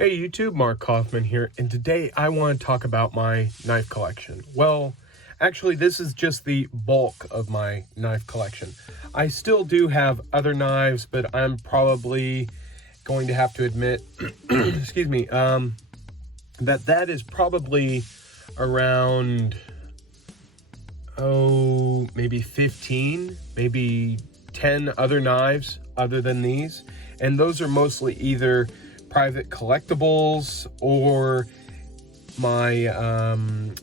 Hey YouTube, Mark Kaufman here, and today I want to talk about my knife collection. Well, actually this is just the bulk of my knife collection. I still do have other knives, but I'm probably going to have to admit, excuse me, that is probably around, maybe 15, maybe 10 other knives other than these. And those are mostly either private collectibles or my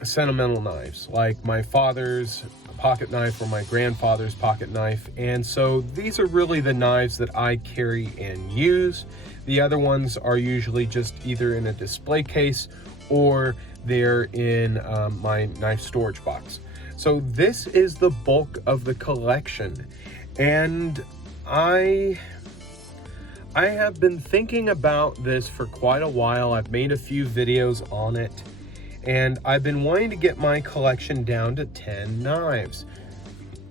sentimental knives, like my father's pocket knife or my grandfather's pocket knife. And so these are really the knives that I carry and use. The other ones are usually just either in a display case or they're in my knife storage box. So this is the bulk of the collection, and I have been thinking about this for quite a while. I've made a few videos on it, and I've been wanting to get my collection down to 10 knives.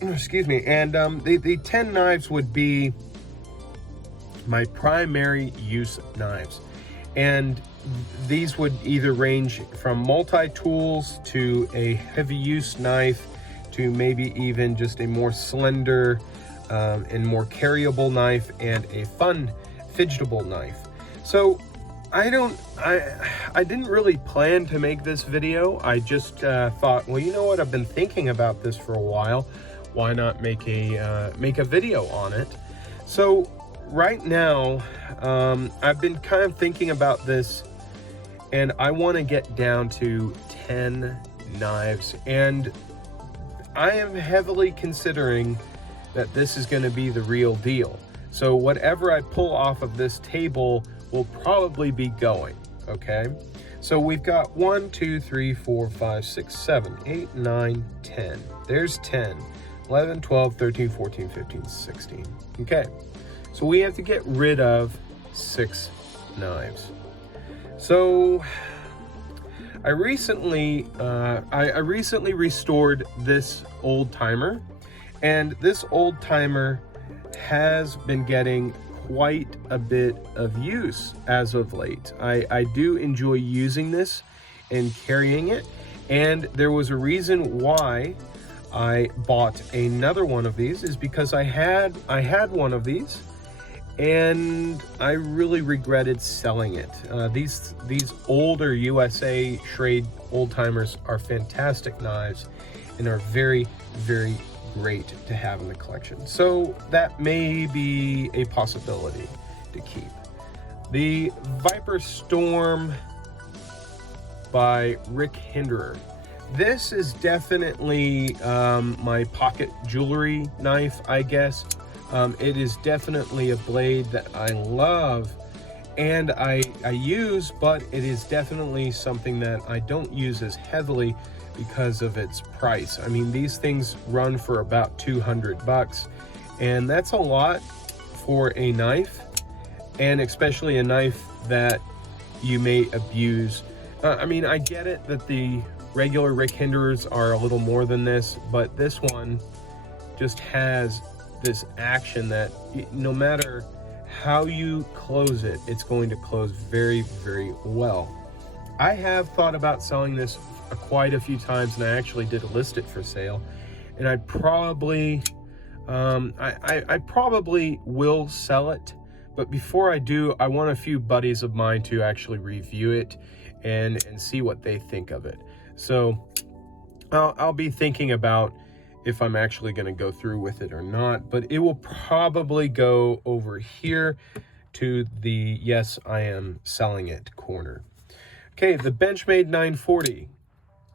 Excuse me. And the 10 knives would be my primary use knives. And these would either range from multi-tools to a heavy use knife to maybe even just a more slender and more carryable knife and a fun fidgetable knife. So I didn't really plan to make this video. I just thought, well, you know what, I've been thinking about this for a while. Why not make a video on it? So right now, I've been kind of thinking about this, and I want to get down to 10 knives, and I am heavily considering that this is going to be the real deal. So whatever I pull off of this table will probably be going, okay? So we've got 1, 2, 3, 4, 5, 6, 7, 8, 9, 10. There's 10, 11, 12, 13, 14, 15, 16. Okay, so we have to get rid of 6 knives. So I recently restored this old timer, and this old timer has been getting quite a bit of use as of late. I do enjoy using this and carrying it, and there was a reason why I bought another one of these, is because I had one of these and I really regretted selling it. These older USA Schrade old timers are fantastic knives and are very, very great to have in the collection. So that may be a possibility to keep. The Viper Storm by Rick Hinderer. This is definitely my pocket jewelry knife, I guess. It is definitely a blade that I love and I use, but it is definitely something that I don't use as heavily because of its price. I mean, these things run for about $200, and that's a lot for a knife, and especially a knife that you may abuse. I mean, I get it that the regular Rick Hinderers are a little more than this, but this one just has this action that no matter how you close it, it's going to close very, very well. I have thought about selling this quite a few times, and I actually did list it for sale, and I probably will sell it. But before I do, I want a few buddies of mine to actually review it and see what they think of it. So I'll be thinking about if I'm actually going to go through with it or not, but it will probably go over here to the yes, I am selling it corner. Okay, the Benchmade 940.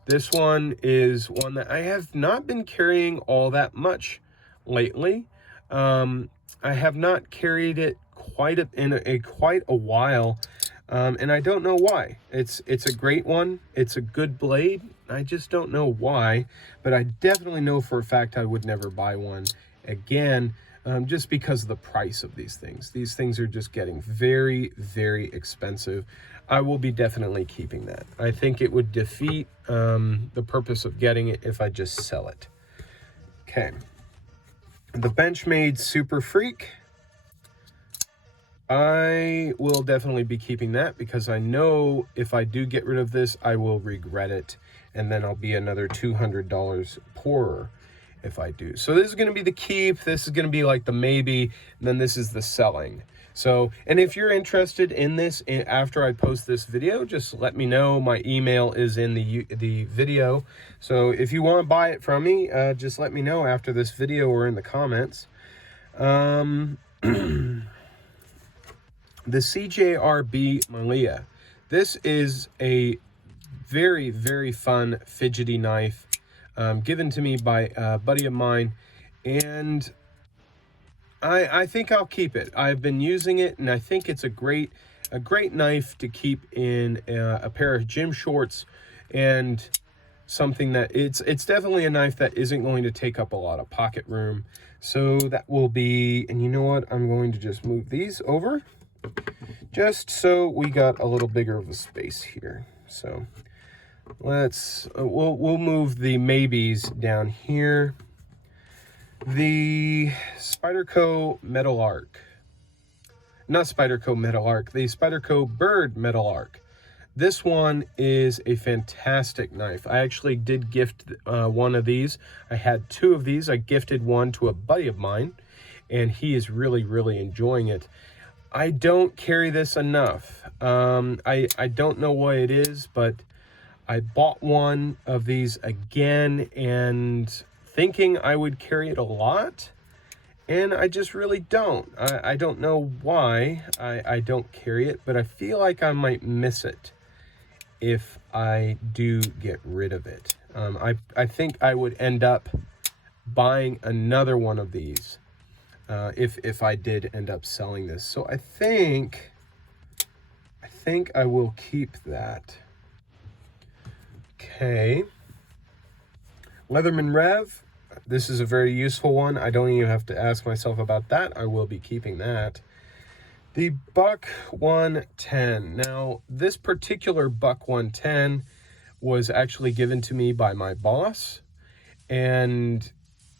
This one is one that I have not been carrying all that much lately. I have not carried it quite a while, and I don't know why. It's a great one. It's a good blade. I just don't know why, but I definitely know for a fact I would never buy one again, just because of the price of these things. These things are just getting very, very expensive. I will be definitely keeping that. I think it would defeat the purpose of getting it if I just sell it. Okay. The Benchmade Super Freak. I will definitely be keeping that because I know if I do get rid of this, I will regret it. And then I'll be another $200 poorer if I do. So this is going to be the keep. This is going to be like the maybe. And then this is the selling. So, and if you're interested in this after I post this video, just let me know. My email is in the video. So if you want to buy it from me, just let me know after this video or in the comments. The Cjrb Malia. This is a very, very fun fidgety knife given to me by a buddy of mine, and I think I'll keep it. I've been using it, and I think it's a great knife to keep in a pair of gym shorts, and something that it's definitely a knife that isn't going to take up a lot of pocket room. So that will be, and you know what? I'm going to just move these over just so we got a little bigger of a space here. So let's we'll move the maybes down here. The Spyderco Metal Arc, not Spyderco Metal Arc, the Spyderco Bird Metal Arc. This one is a fantastic knife. I actually did gift one of these. I had two of these. I gifted one to a buddy of mine, and he is really, really enjoying it. I don't carry this enough. I don't know what it is, but I bought one of these again and thinking I would carry it a lot, and I just really don't. I don't know why I don't carry it, but I feel like I might miss it if I do get rid of it. I think I would end up buying another one of these if I did end up selling this. So I think I will keep that. Okay. Leatherman Rev. This is a very useful one. I don't even have to ask myself about that. I will be keeping that. The Buck 110. Now, this particular Buck 110 was actually given to me by my boss, and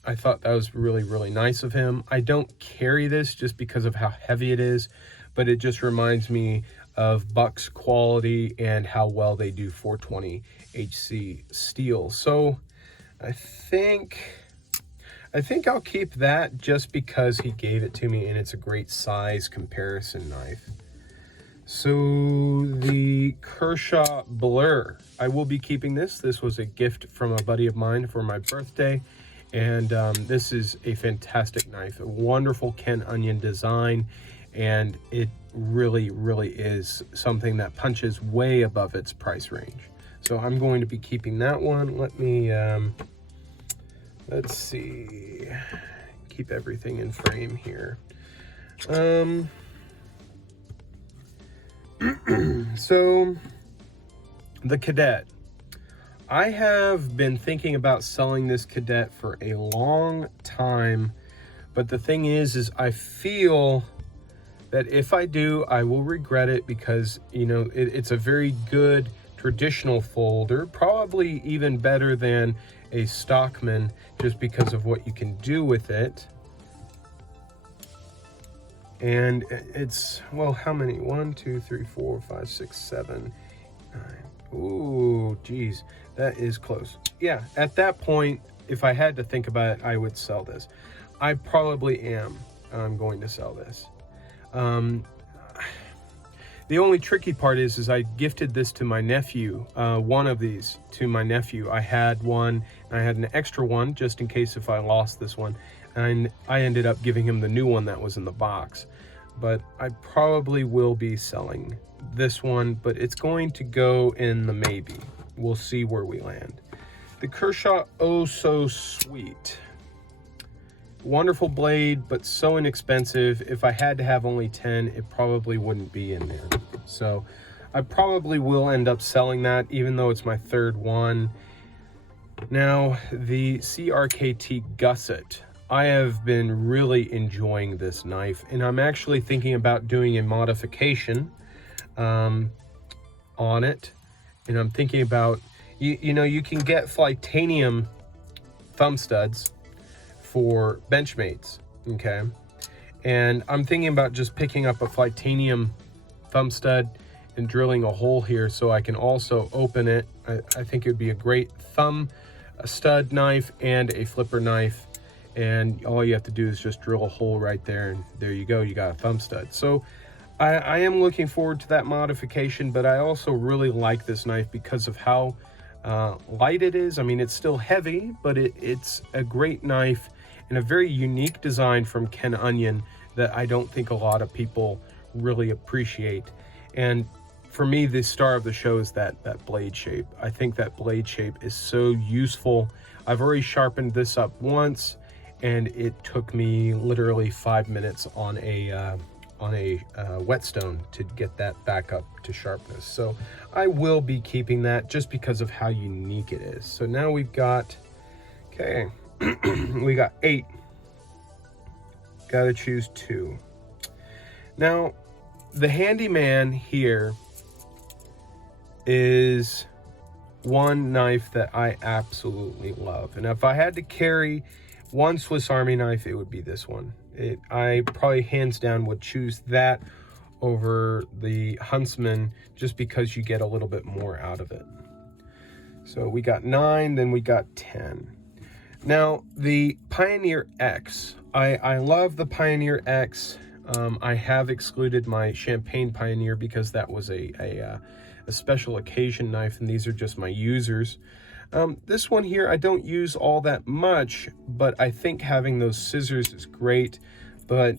I thought that was really, really nice of him. I don't carry this just because of how heavy it is, but it just reminds me of Buck's quality and how well they do 420 HC steel. So I think I'll keep that just because he gave it to me, and it's a great size comparison knife. So the Kershaw Blur, I will be keeping this. This was a gift from a buddy of mine for my birthday, and this is a fantastic knife, a wonderful Ken Onion design, and it really, really is something that punches way above its price range. So I'm going to be keeping that one. Let me let's see, keep everything in frame here. So the Cadet, I have been thinking about selling this Cadet for a long time, but the thing is I feel that if I do, I will regret it because, you know, it's a very good traditional folder, probably even better than a Stockman, just because of what you can do with it. And it's, well, how many? 1, 2, 3, 4, 5, 6, 7, 9. Ooh, geez, that is close. Yeah, at that point, if I had to think about it, I would sell this. I probably am. I'm going to sell this. The only tricky part is I gifted this to my nephew, one of these to my nephew. I had one, and I had an extra one just in case if I lost this one, and I ended up giving him the new one that was in the box. But I probably will be selling this one, but it's going to go in the maybe. We'll see where we land. The Kershaw Oh So Sweet. Wonderful blade, but so inexpensive. If I had to have only 10, it probably wouldn't be in there. So I probably will end up selling that, even though it's my third one. Now, the Crkt Gusset. I have been really enjoying this knife, and I'm actually thinking about doing a modification on it. And I'm thinking about, you know, you can get Flytanium thumb studs for Benchmades, okay? And I'm thinking about just picking up a titanium thumb stud and drilling a hole here so I can also open it. I think it would be a great thumb, a stud knife, and a flipper knife. And all you have to do is just drill a hole right there, and there you go, you got a thumb stud. So I am looking forward to that modification, but I also really like this knife because of how light it is. I mean, it's still heavy, but it's a great knife and a very unique design from Ken Onion that I don't think a lot of people really appreciate. And for me, the star of the show is that blade shape. I think that blade shape is so useful. I've already sharpened this up once, and it took me literally 5 minutes on a whetstone to get that back up to sharpness. So I will be keeping that just because of how unique it is. So now we've got, okay, we got 8. Got to choose 2. Now, the handyman here is one knife that I absolutely love. And if I had to carry one Swiss Army knife, it would be this one. I probably hands down would choose that over the Huntsman just because you get a little bit more out of it. So we got 9, then we got 10. Now, the Pioneer X. I love the Pioneer X. I have excluded my Champagne Pioneer because that was a special occasion knife, and these are just my users. This one here I don't use all that much, but I think having those scissors is great. But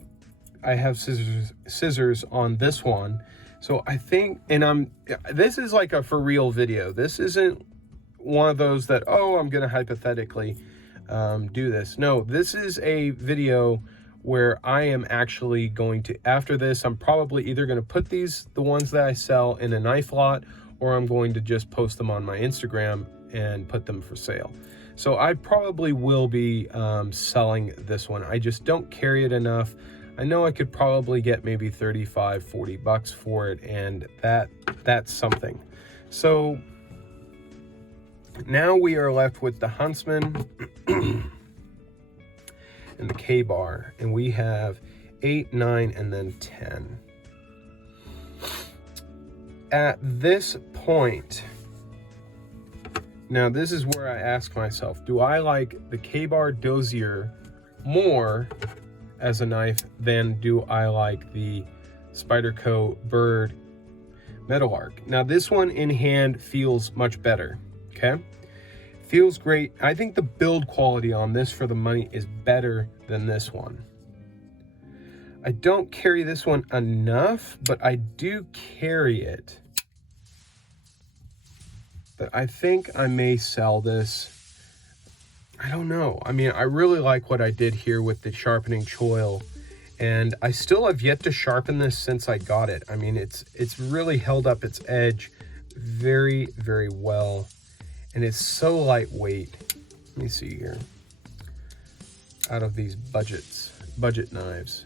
I have scissors on this one, so I think, and this is like a for real video. This isn't one of those that, oh, I'm gonna hypothetically do this. No, this is a video where I am actually going to, after this, I'm probably either going to put the ones that I sell in a knife lot, or I'm going to just post them on my Instagram and put them for sale. So I probably will be selling this one. I just don't carry it enough. I know I could probably get maybe 35, 40 bucks for it, and that's something. So now we are left with the Huntsman and the K-Bar, and we have 8, 9, and then 10. At this point, now this is where I ask myself, do I like the Bar Dozier more as a knife than do I like the Spyderco Bird Metal Arc? Now this one in hand feels much better, okay? Feels great. I think the build quality on this for the money is better than this one. I don't carry this one enough, but I do carry it. But I think I may sell this. I don't know. I mean, I really like what I did here with the sharpening choil, and I still have yet to sharpen this since I got it. I mean, it's really held up its edge very, very well. And it's so lightweight. Let me see here. Out of these budget knives.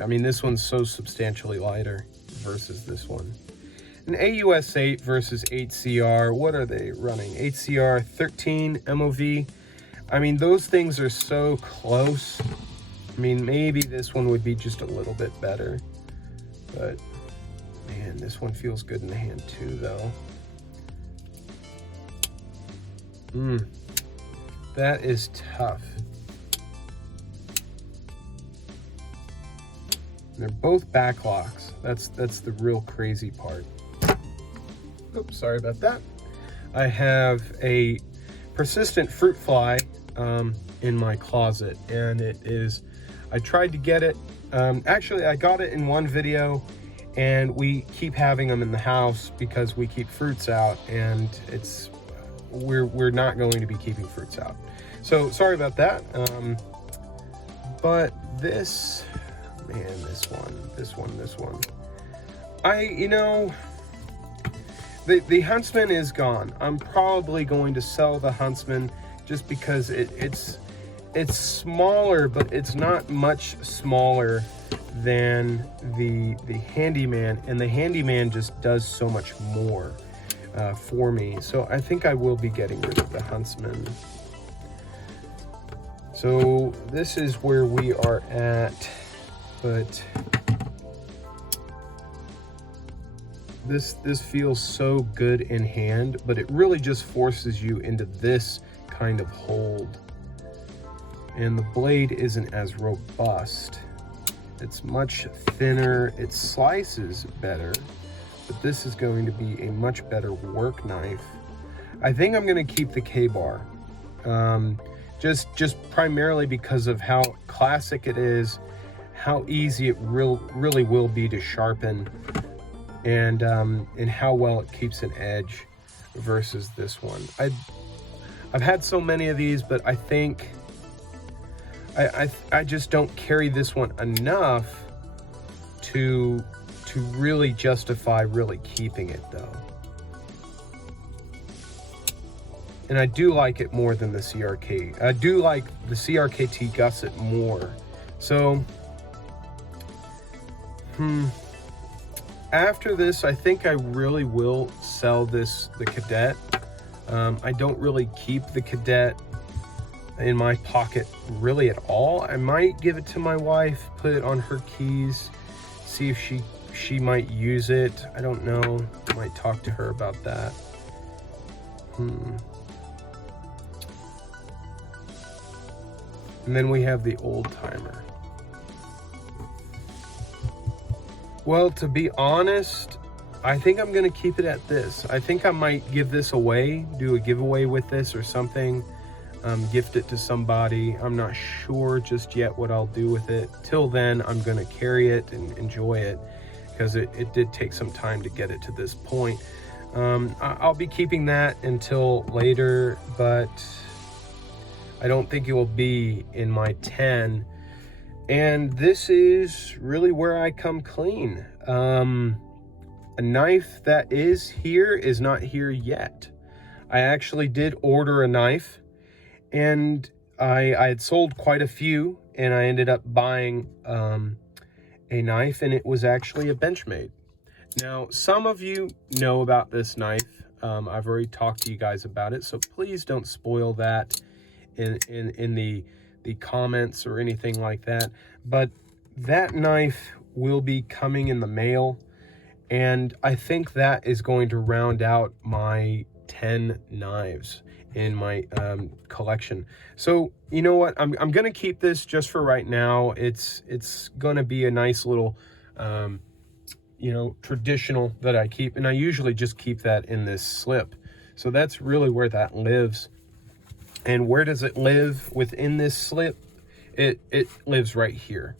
I mean, this one's so substantially lighter versus this one. An AUS 8 versus 8CR. What are they running? 8CR 13 MOV. I mean, those things are so close. I mean, maybe this one would be just a little bit better. But, man, this one feels good in the hand too, though. That is tough. They're both backlocks. That's the real crazy part. Oops, sorry about that. I have a persistent fruit fly in my closet, and it is, I tried to get it. Actually, I got it in one video, and we keep having them in the house because we keep fruits out, and we're not going to be keeping fruits out. So sorry about that. But this, man, this one. The Huntsman is gone. I'm probably going to sell the Huntsman just because it's smaller, but it's not much smaller than the Handyman, and the Handyman just does so much more for me. So I think I will be getting rid of the Huntsman. So this is where we are at but this feels so good in hand, but it really just forces you into this kind of hold. And the blade isn't as robust. It's much thinner, it slices better, but this is going to be a much better work knife. I think I'm gonna keep the K-Bar. Just primarily because of how classic it is, how easy it really will be to sharpen, and how well it keeps an edge versus this one. I've had so many of these, but I think I just don't carry this one enough to really justify really keeping it though. And I do like it more than the CRK. I do like the Crkt Gusset more. So, after this, I think I really will sell the Cadet. I don't really keep the Cadet in my pocket really at all. I might give it to my wife, put it on her keys, see if she might use it. I don't know. I might talk to her about that. And then we have the old timer. Well, to be honest, I think I'm gonna keep it at this. I think I might give this away, do a giveaway with this or something, gift it to somebody. I'm not sure just yet what I'll do with it. Till then, I'm gonna carry it and enjoy it, because it did take some time to get it to this point. I'll be keeping that until later, but I don't think it will be in my 10. And this is really where I come clean. A knife that is here is not here yet. I actually did order a knife, and I had sold quite a few, and I ended up buying a knife, and it was actually a Benchmade. Now, some of you know about this knife. I've already talked to you guys about it, so please don't spoil that in the comments or anything like that. But that knife will be coming in the mail, and I think that is going to round out my 10 knives in my collection. So you know what, I'm gonna keep this just for right now. It's gonna be a nice little you know, traditional that I keep, and I usually just keep that in this slip. So that's really where that lives. And where does it live within this slip? It lives right here.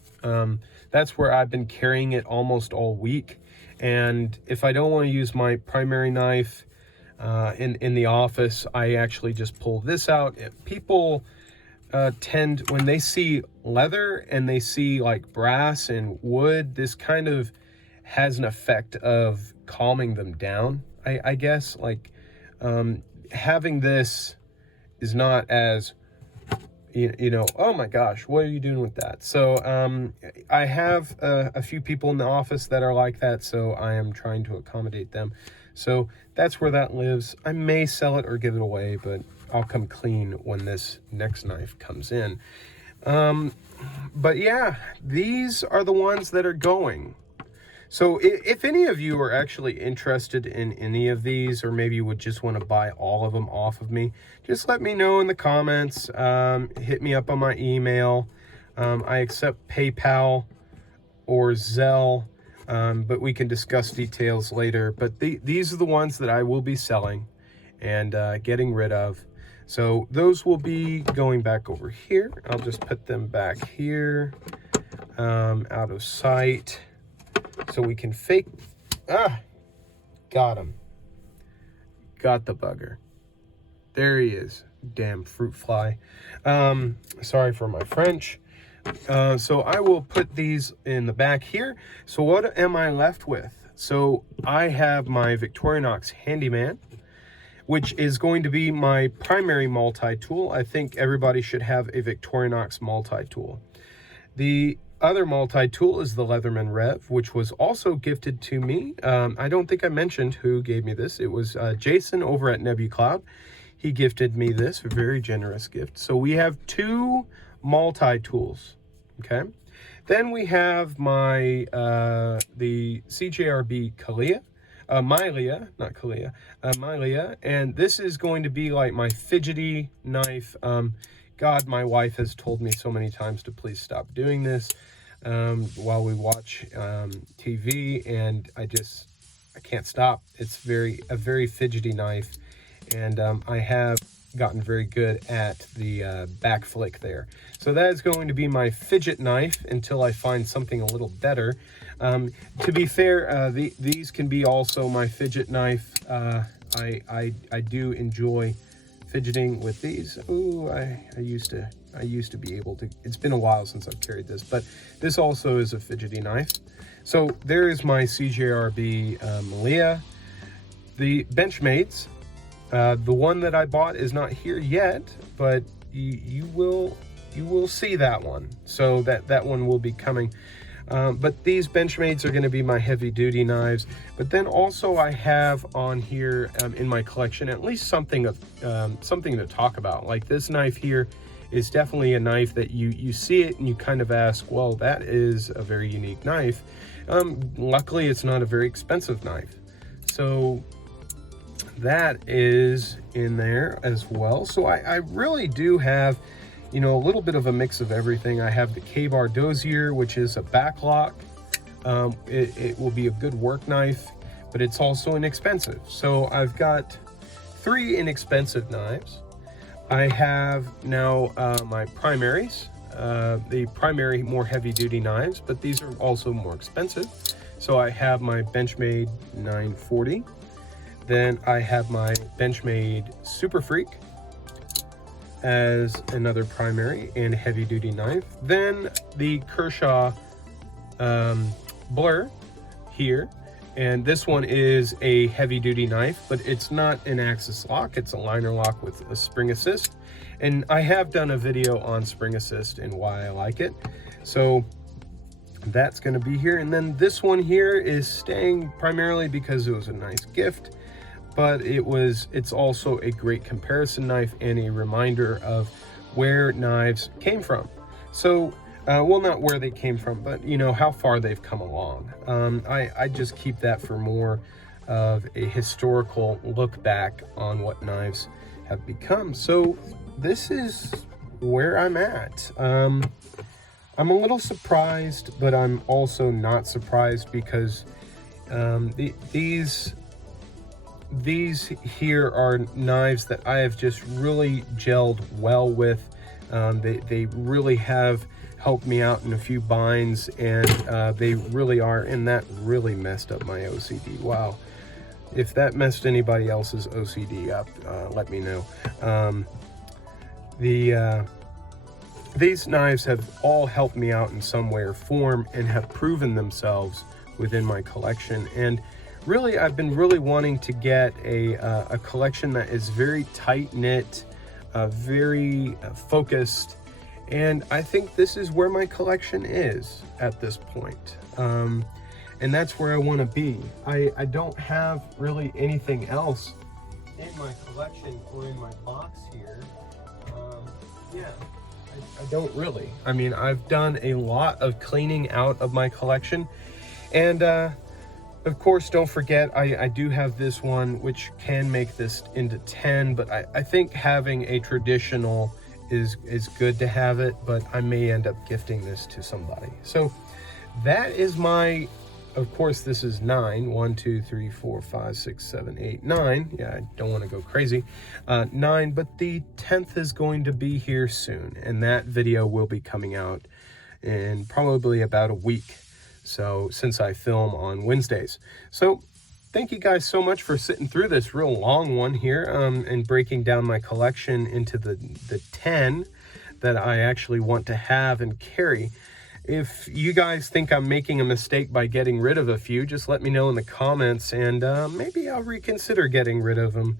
That's where I've been carrying it almost all week. And if I don't want to use my primary knife in the office, I actually just pull this out. People tend, when they see leather and they see like brass and wood, this kind of has an effect of calming them down, I guess. Like having this is not as, you know, oh my gosh, what are you doing with that? So I have a few people in the office that are like that, so I am trying to accommodate them. So that's where that lives. I may sell it or give it away, but I'll come clean when this next knife comes in. But yeah, these are the ones that are going. So if any of you are actually interested in any of these, or maybe you would just want to buy all of them off of me, just let me know in the comments. Hit me up on my email. I accept PayPal or Zelle, but we can discuss details later. But these are the ones that I will be selling and getting rid of. So those will be going back over here. I'll just put them back here, out of sight. So we can fake, got him. Got the bugger. There he is, damn fruit fly. Sorry for my French. So I will put these in the back here. So what am I left with? So I have my Victorinox Handyman, which is going to be my primary multi-tool. I think everybody should have a Victorinox multi-tool. The other multi-tool is the Leatherman Rev, which was also gifted to me. I don't think I mentioned who gave me this. It was Jason over at NebuCloud. He gifted me this, a very generous gift. So we have two multi-tools, okay? Then we have my the Cjrb Malia, not Kalia, Malia, and this is going to be like my fidgety knife. God, my wife has told me so many times to please stop doing this while we watch TV, and I can't stop. It's a very fidgety knife, and I have gotten very good at the back flick there. So that is going to be my fidget knife until I find something a little better. To be fair, these can be also my fidget knife. I do enjoy fidgeting with these. Ooh, I used to be able to. It's been a while since I've carried this, but this also is a fidgety knife. So there is my Cjrb Malia. The Benchmades. The one that I bought is not here yet, but you will see that one. So that one will be coming. But these Benchmades are going to be my heavy duty knives. But then also I have on here in my collection at least something to talk about. Like this knife here is definitely a knife that you see it and you kind of ask, well, that is a very unique knife. Luckily, it's not a very expensive knife. So that is in there as well. So I really do have, you know, a little bit of a mix of everything. I have the Bar Dozier, which is a backlock. It will be a good work knife, but it's also inexpensive. So I've got 3 inexpensive knives. I have now my primaries, the primary more heavy duty knives, but these are also more expensive. So I have my Benchmade 940. Then I have my Benchmade Super Freak as another primary and heavy duty knife. Then the Kershaw Blur here, and this one is a heavy duty knife, but it's not an axis lock, it's a liner lock with a spring assist. And I have done a video on spring assist and why I like it. So that's going to be here. And then this one here is staying primarily because it was a nice gift, but it's also a great comparison knife and a reminder of where knives came from. So, well, not where they came from, but you know, how far they've come along. I just keep that for more of a historical look back on what knives have become. So this is where I'm at. I'm a little surprised, but I'm also not surprised because these here are knives that I have just really gelled well with. They really have helped me out in a few binds, and they really are, and that really messed up my OCD. Wow. If that messed anybody else's OCD up, let me know. These knives have all helped me out in some way or form and have proven themselves within my collection. And really, I've been really wanting to get a collection that is very tight-knit, very focused, and I think this is where my collection is at this point. And that's where I want to be. I don't have really anything else in my collection or in my box here. Yeah, I don't really. I mean, I've done a lot of cleaning out of my collection, and of course, don't forget, I do have this one, which can make this into 10, but I think having a traditional is good to have it, but I may end up gifting this to somebody. So that is my, of course, this is 9. 1, 2, 3, 4, 5, 6, 7, 8, 9. Yeah, I don't want to go crazy. 9, but the 10th is going to be here soon, and that video will be coming out in probably about a week. So since I film on Wednesdays. So thank you guys so much for sitting through this real long one here and breaking down my collection into the 10 that I actually want to have and carry. If you guys think I'm making a mistake by getting rid of a few, just let me know in the comments, and maybe I'll reconsider getting rid of them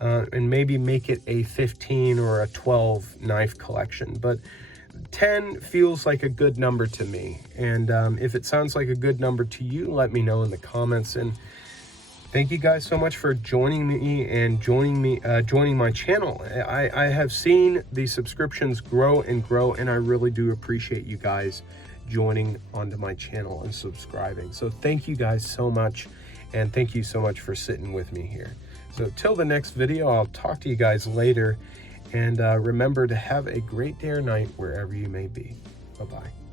and maybe make it a 15 or a 12 knife collection. But 10 feels like a good number to me, and if it sounds like a good number to you, let me know in the comments. And thank you guys so much for joining me and joining my channel. I have seen the subscriptions grow and grow, and I really do appreciate you guys joining onto my channel and subscribing. So thank you guys so much, and thank you so much for sitting with me here. So till the next video, I'll talk to you guys later, and remember to have a great day or night wherever you may be. Bye-bye.